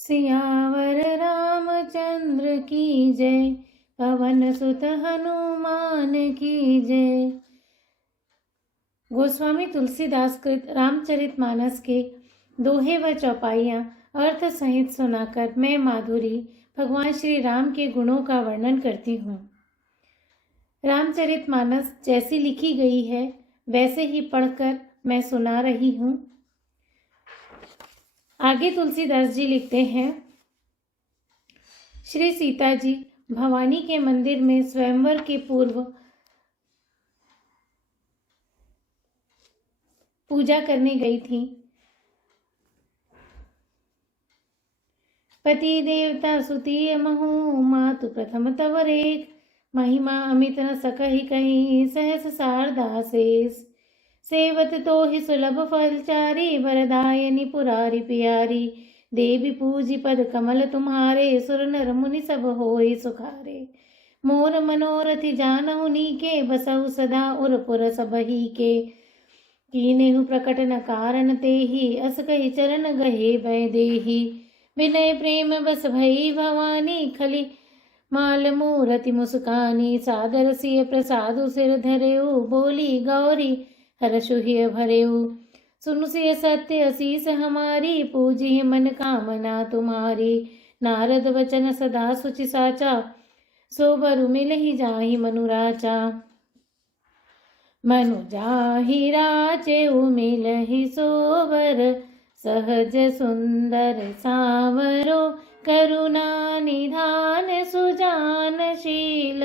सियावर रामचंद्र की जय, पवन सुत हनुमान की जय। गोस्वामी तुलसीदास कृत रामचरितमानस के दोहे व चौपाइयाँ अर्थ सहित सुनाकर मैं माधुरी भगवान श्री राम के गुणों का वर्णन करती हूँ। रामचरितमानस जैसी लिखी गई है वैसे ही पढ़कर मैं सुना रही हूँ। आगे तुलसीदास जी लिखते हैं, श्री सीता जी भवानी के मंदिर में स्वयंवर के पूर्व पूजा करने गई थी। पति देवता सुतीय महु, मातु प्रथम तवरेक, महिमा अमित न सकहि कहीं, सहस शारदा शेष। सेवत तो ही सुलभ फलचारी, वरदायनी पुरारी प्यारी। देवी पूजी पद कमल तुम्हारे, सुर नर मुनि सब होय सुखारे। मोर मनोरथ जानहु नीके, बसहु सदा उरपुर सबही के। कीनेहु प्रकट न कारण तेहि, अस कहि चरण गहे भय देहि। विनय प्रेम बस भई भवानी, खली माल मूरति मुस्कानी। सादर सिय प्रसादु सिर धरेऊ, बोली गौरी हर्षु हिय भरेऊ। सुनु सिय सत्य असीस हमारी, पूजी मन कामना तुम्हारी। नारद वचन सदा सुचि साचा, सोबरु मिलहि जाहि मनुराचा। मनु जाहि राचेउ मिलहि सोबर, सहज सुंदर सांवरो। करुणा निधान सुजानशील,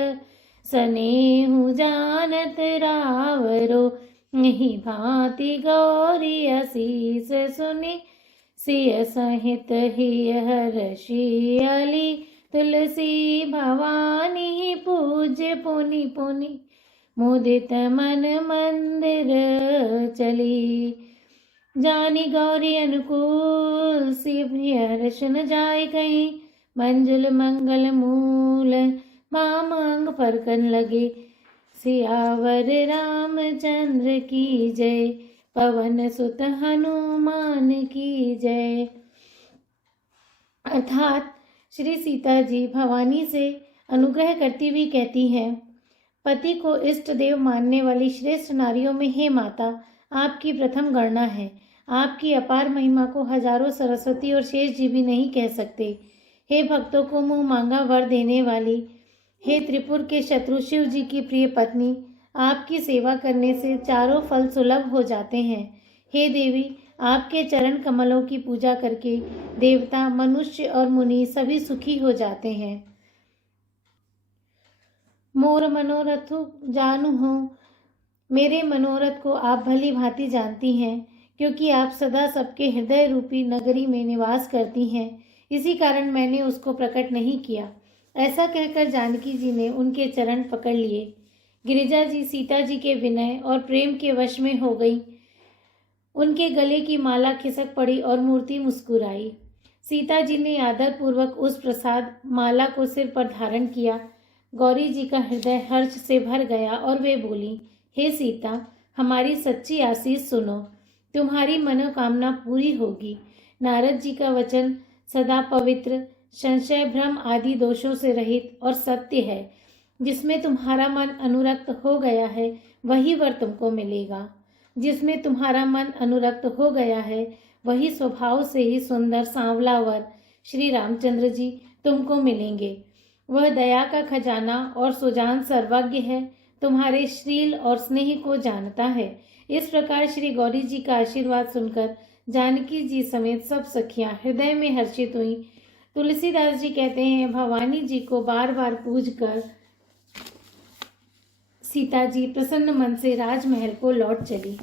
सनेहु जानत रावरो। यही भांति गौरी असीस सुनि, सिय सहित हिय हर्षि अली। तुलसी भवानी पूज्य पुनि पुनि, मुदित मन मंदिर चली। जानी गौरी अनुकूल, शिव हर्ष न जाय कहीं। मंजुल मंगल मूल, माम अंग फरकन लगे। सियावर रामचंद्र की जय, पवन सुत हनुमान की जय। अर्थात श्री सीता जी भवानी से अनुग्रह करती हुई कहती हैं, पति को इष्ट देव मानने वाली श्रेष्ठ नारियों में हे माता, आपकी प्रथम गणना है। आपकी अपार महिमा को हजारों सरस्वती और शेष जी भी नहीं कह सकते। हे भक्तों को मुंह मांगा वर देने वाली, हे त्रिपुर के शत्रु शिव जी की प्रिय पत्नी, आपकी सेवा करने से चारों फल सुलभ हो जाते हैं। हे देवी, आपके चरण कमलों की पूजा करके देवता, मनुष्य और मुनि सभी सुखी हो जाते हैं। मोर मनोरथ जानू हो, मेरे मनोरथ को आप भली भांति जानती हैं, क्योंकि आप सदा सबके हृदय रूपी नगरी में निवास करती हैं। इसी कारण मैंने उसको प्रकट नहीं किया। ऐसा कहकर जानकी जी ने उनके चरण पकड़ लिए। गिरिजा जी सीता जी के विनय और प्रेम के वश में हो गई। उनके गले की माला खिसक पड़ी और मूर्ति मुस्कुराई। सीता जी ने आदर पूर्वक उस प्रसाद माला को सिर पर धारण किया। गौरी जी का हृदय हर्ष से भर गया और वे बोली, हे सीता, हमारी सच्ची आशीष सुनो, तुम्हारी मनोकामना पूरी होगी। नारद जी का वचन सदा पवित्र, संशय भ्रम आदि दोषों से रहित और सत्य है। जिसमें तुम्हारा मन अनुरक्त हो गया है वही वर तुमको मिलेगा। जिसमें तुम्हारा मन अनुरक्त हो गया है वही स्वभाव से ही सुंदर सांवला वर श्री रामचंद्र जी तुमको मिलेंगे। वह दया का खजाना और सुजान सर्वज्ञ है, तुम्हारे शील और स्नेह को जानता है। इस प्रकार श्री गौरी जी का आशीर्वाद सुनकर जानकी जी समेत सब सखियां हृदय में हर्षित हुई। तुलसीदास जी कहते हैं, भवानी जी को बार बार पूज कर सीता जी प्रसन्न मन से राजमहल को लौट चली।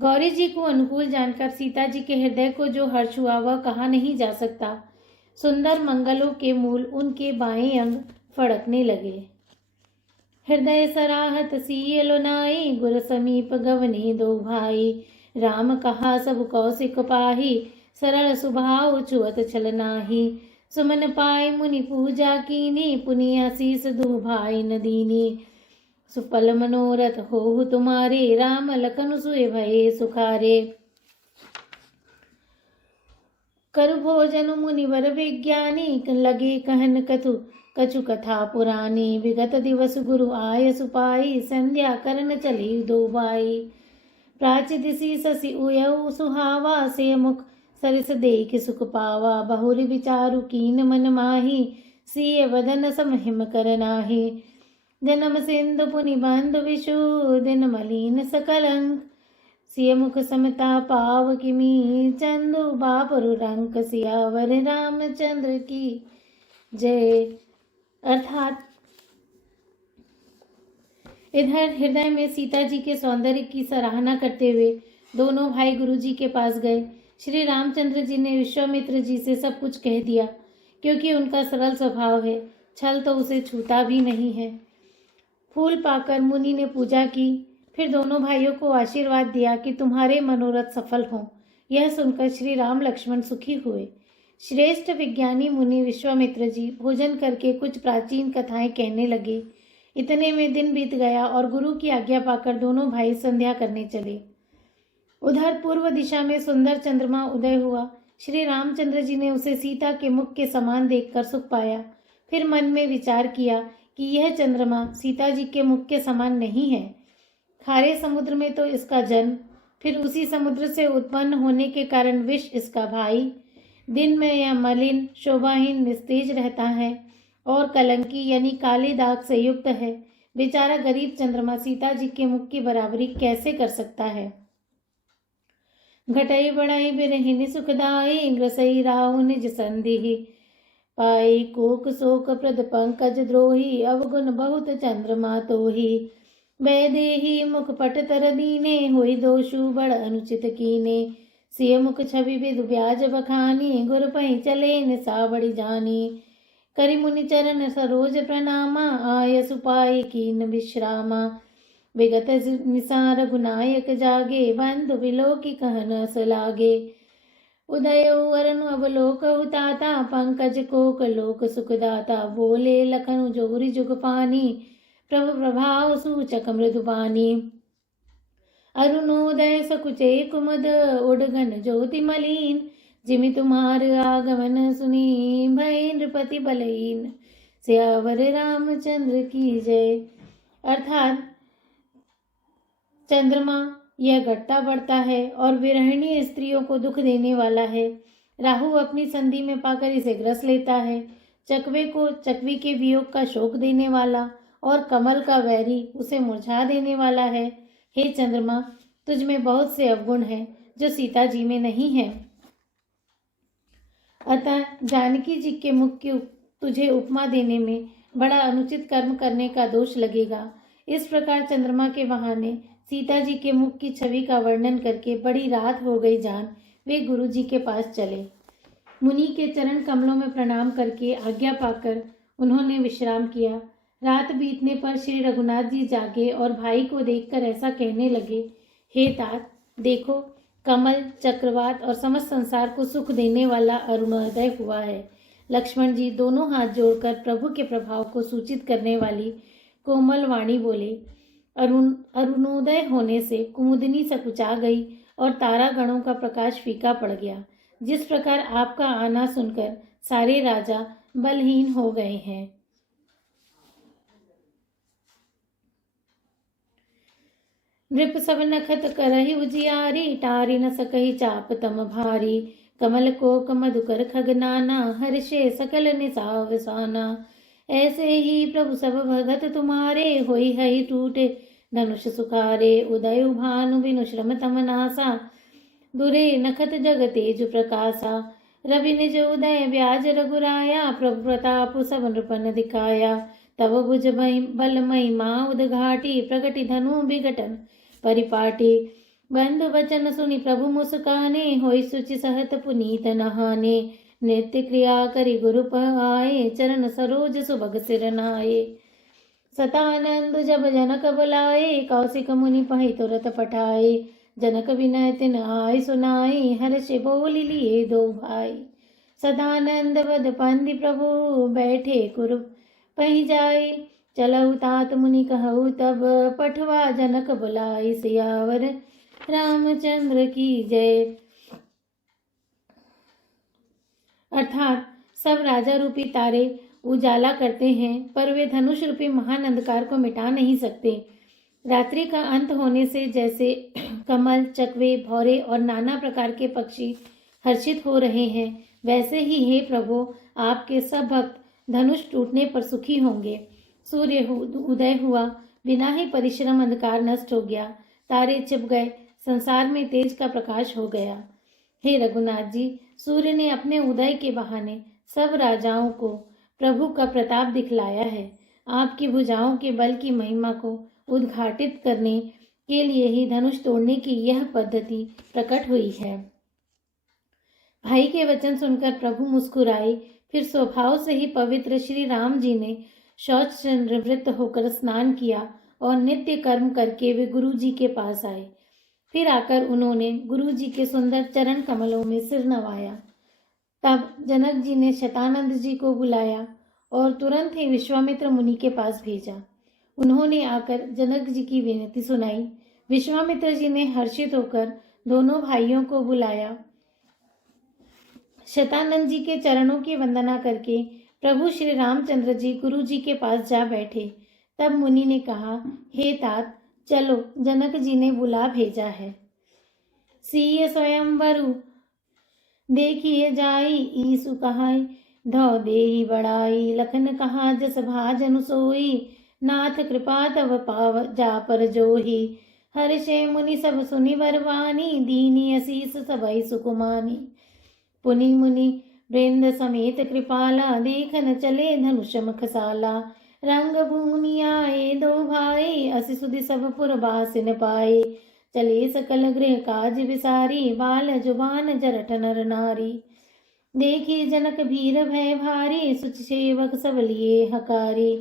गौरी जी को अनुकूल जानकर सीता जी के हृदय को जो हर्ष हुआ वह कहा नहीं जा सकता। सुंदर मंगलों के मूल उनके बाएं अंग फड़कने लगे। हृदय सराहत सीय नाई, गुर समीप गवनी दो भाई। राम कहा सब कौशिक पाही, सरल स्वभाव छुअत छल नाही। सुमन पाए मुनि पूजा कीनी, पुनि आशीष दो भाई न दीनी। सुफल मनोरथ हो तुम्हारे, राम लखन सोए भये सुखारे। कर भोजन मुनिवर विज्ञानी, लगे कहन कछु कथा पुरानी। विगत दिवस गुरु आय सुपाई, संध्या करन चली दो भाई। प्राची दिसी ससी उयऊ सुहावा, से मुख सरिस देख सुख पावा। बहुरी विचारु कीन मन माही, सिय वदन समहिम कर नाही। जन्म सिंधु पुनि बंधु विषु, दिन मलिन सकलंक। सिय मुख समता पाव किमी, चंदु बापरु रंक। सियावर रामचंद्र की जय। अर्थात इधर हृदय में सीता जी के सौंदर्य की सराहना करते हुए दोनों भाई गुरु जी के पास गए। श्री रामचंद्र जी ने विश्वामित्र जी से सब कुछ कह दिया, क्योंकि उनका सरल स्वभाव है, छल तो उसे छूता भी नहीं है। फूल पाकर मुनि ने पूजा की, फिर दोनों भाइयों को आशीर्वाद दिया कि तुम्हारे मनोरथ सफल हों। यह सुनकर श्री राम लक्ष्मण सुखी हुए। श्रेष्ठ विज्ञानी मुनि विश्वामित्र जी भोजन करके कुछ प्राचीन कथाएं कहने लगे। इतने में दिन बीत गया और गुरु की आज्ञा पाकर दोनों भाई संध्या करने चले। उधर पूर्व दिशा में सुंदर चंद्रमा उदय हुआ। श्री रामचंद्र जी ने उसे सीता के मुख के समान देखकर सुख पाया। फिर मन में विचार किया कि यह चंद्रमा सीता जी के मुख के समान नहीं है। खारे समुद्र में तो इसका जन्म, फिर उसी समुद्र से उत्पन्न होने के कारण विष इसका भाई। दिन में यह मलिन, शोभाहीन, निस्तेज रहता है और कलंकी यानी काले दाग से युक्त है। बेचारा गरीब चंद्रमा सीता जी के मुख की बराबरी कैसे कर सकता है। घटई बढ़ाई बिरहिनी सुखदाई, ग्रसई राहु निज संदेहि। पाई कोक शोक प्रद पंकज द्रोही, अवगुण बहुत चंद्रमा तोही। वैदेही मुख पट तर दीने, होई दोषु बड़ अनुचित कीने। सिय मुख छवि विदु ब्याज बखानी, गुर पही चले निसा बड़ी जानी। करि मुनि चरण सरोज प्रणामा, आय सुपाई कीन विश्रामा। विगत निसार गुनायक जागे, बंधु विलोकी कहन सलागे। उदयो अरनु अवलोकहु ताता, पंकज कोक लोक सुखदाता। बोले लखनु जोरी जुग पानी, प्रभु प्रभाव सूचक मृदुबानी। अरुणोदय सकुचे कुमुद, उडगन ज्योति मलीन। जिमि तुम्हार आगमन सुनी, भय नृपति बलहीन। सियावर रामचंद्र की जय। अर्थात चंद्रमा यह घटता बढ़ता है और विरहिणी स्त्रियों को दुख देने वाला है। राहु अपनी संधि में पाकर इसे ग्रस लेता है। चकवे को चकवी के वियोग का शोक देने वाला और कमल का वैरी उसे मुरझा देने वाला है। हे चंद्रमा, तुझ में बहुत से अवगुण हैं जो सीता जी में नहीं है। अतः जानकी जी के मुख की तुझे उपमा देने में बड़ा अनुचित कर्म करने का दोष लगेगा। इस प्रकार चंद्रमा के बहाने सीता जी के मुख की छवि का वर्णन करके बड़ी रात हो गई जान वे गुरु जी के पास चले। मुनि के चरण कमलों में प्रणाम करके आज्ञा पाकर उन्होंने विश्राम किया। रात बीतने पर श्री रघुनाथ जी जागे और भाई को देखकर ऐसा कहने लगे, हे तात, देखो कमल, चक्रवात और समस्त संसार को सुख देने वाला अरुणोदय हुआ है। लक्ष्मण जी दोनों हाथ जोड़कर प्रभु के प्रभाव को सूचित करने वाली कोमल वाणी बोले। अरुणोदय होने से कुमुदनी सकुचा गई और तारागणों का प्रकाश फीका पड़ गया। जिस प्रकार आपका आना सुनकर सारे राजा बलहीन हो गए हैं। नृप सब नखत करहि उजियारी, टारी न सकहि चाप तम भारी। कमल कोक मधुकर खगनाना, हर्षे सकल निसा वसाना। ऐसे ही प्रभु सब भगत तुम्हारे, होई हई टूटे धनुष सुखारे। उदय भानु बिनु श्रम तम नासा, दुरे नखत जग तेज प्रकाशा। रवि निज उदय व्याज रघुराया, प्रभु प्रताप सब नृपन दिखाया। तब भुज बल महिमा उदघाटी, प्रगति धनु विघटन परिपाटी। बंधु वचन सुनि प्रभु मुस्काने, होई सुचि सहत पुनीत नहाने। नित्य क्रिया करि गुरु पाए, चरण सरोज सुभग सिर नाये। सतानंद जब जनक बुलाए, कौशिक मुनि पहि तुरत पठाए। जनक विनय तिन आय सुनाई, हर्ष बोल लिए दो भाई। सदानंद वद पंदि प्रभु, बैठे कुरुप पहि जाई। चलऊ तात मुनि कहऊ तब, पठवा जनक बुलाई। सियावर रामचंद्र की जय। अर्थात सब राजा रूपी तारे उजाला करते हैं, पर वे धनुष रूपी महान अंधकार को मिटा नहीं सकते। रात्रि का अंत होने से जैसे कमल, चकवे, भौरे और नाना प्रकार के पक्षी हर्षित हो रहे हैं, वैसे ही हे प्रभु, आपके सब भक्त धनुष टूटने पर सुखी होंगे। सूर्य उदय हुआ, बिना ही परिश्रम अंधकार नष्ट हो गया, तारे छिप गए, संसार में तेज का प्रकाश हो गया। हे रघुनाथ जी, सूर्य ने अपने उदय के बहाने सब राजाओं को प्रभु का प्रताप दिखलाया है। आपकी भुजाओं के बल की महिमा को उद्घाटित करने के लिए ही धनुष तोड़ने की यह पद्धति प्रकट हुई है। भाई के वचन सुनकर प्रभु मुस्कुराए। फिर स्वभाव से ही पवित्र श्री राम जी ने शौच से निवृत्त होकर स्नान किया और नित्य कर्म करके वे गुरु जी के पास आए। फिर आकर उन्होंने गुरु जी के सुंदर चरण कमलों में सिर नवाया। तब जनक जी ने शतानंद जी को बुलाया और तुरंत ही विश्वामित्र मुनि के पास भेजा। उन्होंने आकर जनक जी की विनती सुनाई। विश्वामित्र जी ने हर्षित होकर दोनों भाइयों को बुलाया। शतानंद जी के चरणों की वंदना करके प्रभु श्री रामचंद्र जी गुरु जी के पास जा बैठे। तब मुनि ने कहा, हे तात, चलो, जनक जी ने बुला भेजा है। सिय स्वयंवरु देखिए जाई, ईसु कहाई, धौ देहि बड़ाई, लखन कहा जस भाजनु सोई, नाथ कृपा तव पाव जा पर जोही, हर्षे मुनि सब सुनि वरवानी, दीनी असीस सबई सुकुमानी। पुनि मुनि वृंद समेत कृपाला, देखन चले धनुष मखसाला, रंग भूमि आए दो भाई, असि सुधि सब पुर बासिन पाए, चले सकल गृह काज विसारी, बाल जुबान जरठ नर नारी। देखी जनक भीर भय भारी, सुच सेवक सब लिए हकारी,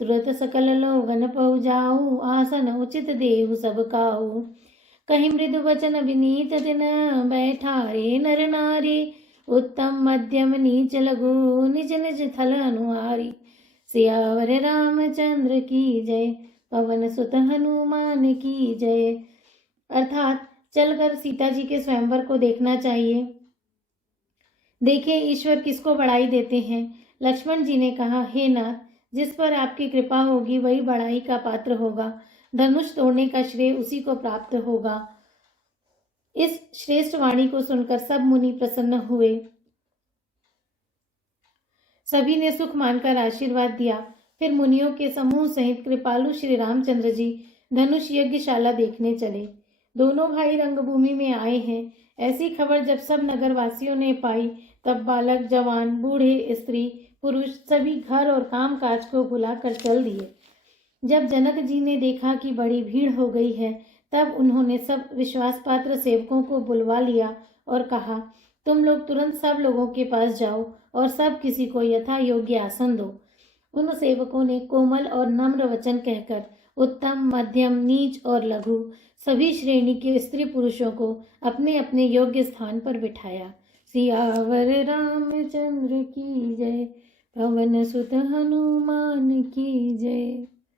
तुरत सकल लोगन पहु जाऊ, आसन उचित देहु सब काऊ। कहीं मृदु वचन विनीत दिन, बैठारे नर नारी, उत्तम मध्यम नीच लघु, निज निज थल अनुहारी। सियावर रामचंद्र की जय, पवन सुत हनुमान की जय। अर्थात चलकर सीता जी के स्वयंवर को देखना चाहिए। देखे ईश्वर किसको बड़ाई देते हैं। लक्ष्मण जी ने कहा, हे नाथ, जिस पर आपकी कृपा होगी वही बड़ाई का पात्र होगा। धनुष तोड़ने का श्रेय उसी को प्राप्त होगा। इस श्रेष्ठ वाणी को सुनकर सब मुनि प्रसन्न हुए। सभी ने सुख मानकर आशीर्वाद दिया। फिर मुनियों के समूह सहित कृपालु श्री रामचंद्र जी धनुष यज्ञशाला देखने चले। दोनों भाई रंगभूमि में आए हैं, ऐसी खबर जब सब नगरवासियों ने पाई, तब बालक, जवान, बूढ़े, स्त्री, पुरुष सभी घर और काम काज को भुलाकर चल दिए। जब जनक जी ने देखा कि बड़ी भीड़ हो गई है, तब उन्होंने सब विश्वास पात्र सेवकों को बुलवा लिया और कहा, तुम लोग तुरंत सब लोगों के पास जाओ और सब किसी को यथा योग्य आसन दो। उन सेवकों ने कोमल और नम्र वचन कहकर उत्तम, मध्यम, नीच और लघु सभी श्रेणी के स्त्री पुरुषों को अपने अपने योग्य स्थान पर बिठाया। सियावर रामचंद्र की जय, पवन सुत हनुमान की जय।